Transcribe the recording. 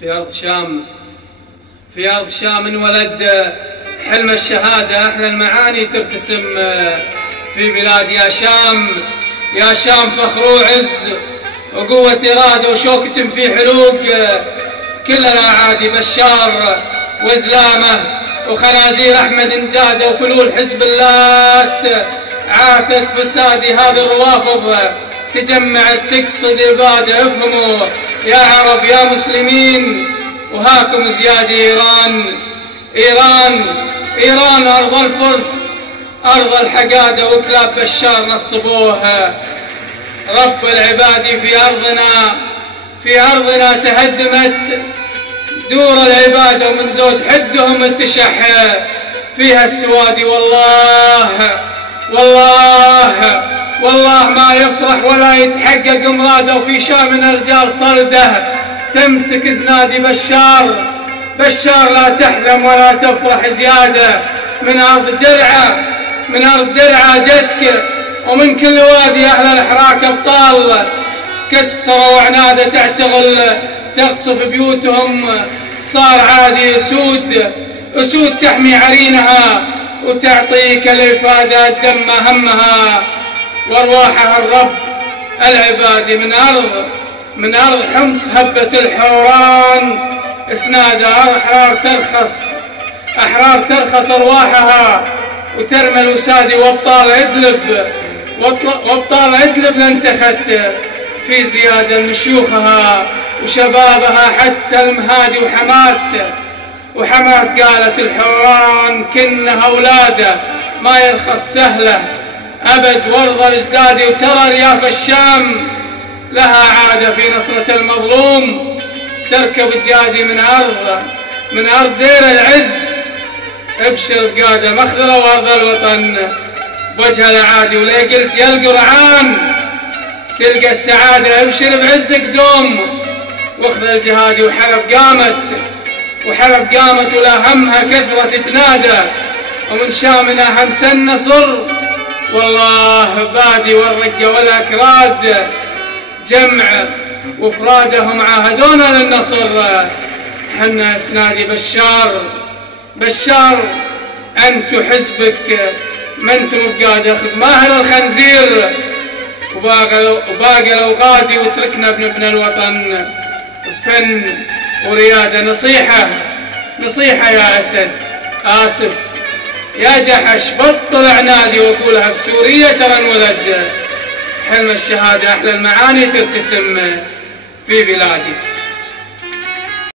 في أرض شام انولد حلم الشهادة، أحلى المعاني ترتسم في بلاد يا شام فخر وعز وقوة إرادة وشوكة في حلوق، كلنا عادي بشار وزلامة وخنازير أحمد نجادة وفلول حزب اللات عاثت فسادي هذه الروافض تجمعت تقصد إبادة. افهموا يا عرب يا مسلمين وهاكم زيادة إيران أرض الفرس أرض الحقادة وكلاب بشار نصبوها. رب العباد في أرضنا تهدمت دور العبادة ومن زود حدهم انتشح فيها السوادي. والله ما يفرح ولا يتحقق مراده، وفي شامنا رجال صلده تمسك زنادي بشار لا تحلم ولا تفرح زيادة. من أرض درعا جتك ومن كل وادي أهل الحراك أبطال كسروا عنادة تعتغل تقصف بيوتهم. صار عادي أسود تحمي عرينها وتعطيك الإفادة الدم همها. وارواحها الرب العبادي من أرض حمص هبت الحوران اسنادها. أحرار ترخص أرواحها وترمى الوسادي وابطال إدلب لانتخت في زيادة من شيوخها وشبابها حتى المهادي وحمات قالت الحوران كنها أولاده ما يرخص سهله أبد وارضى الأجدادي. وترى رياف الشام لها عادة في نصرة المظلوم تركب الجادي من أرض دير العز. ابشر بقادة مخذرة وأرض الوطن بوجه العادي ولا قلت يا القرعان تلقى السعادة. ابشر بعزك دوم واخذ الجهادي وحلب قامت ولا همها كثرة تنادى ومن شامنا همس النصر. والله بادي والرقة والأكراد جمع وفرادهم عاهدونا للنصر. حنا اسنادي بشار أنتو حزبك ما انتم بقادة خذ ماهر الخنزير وباقي لو غادي وتركنا ابن الوطن بفن وريادة. نصيحة يا أسد آسف يا جحش بطل عنادي وأقولها بسورية ترى انولد حلم الشهادة أحلى المعاني ترتسم في بلادي.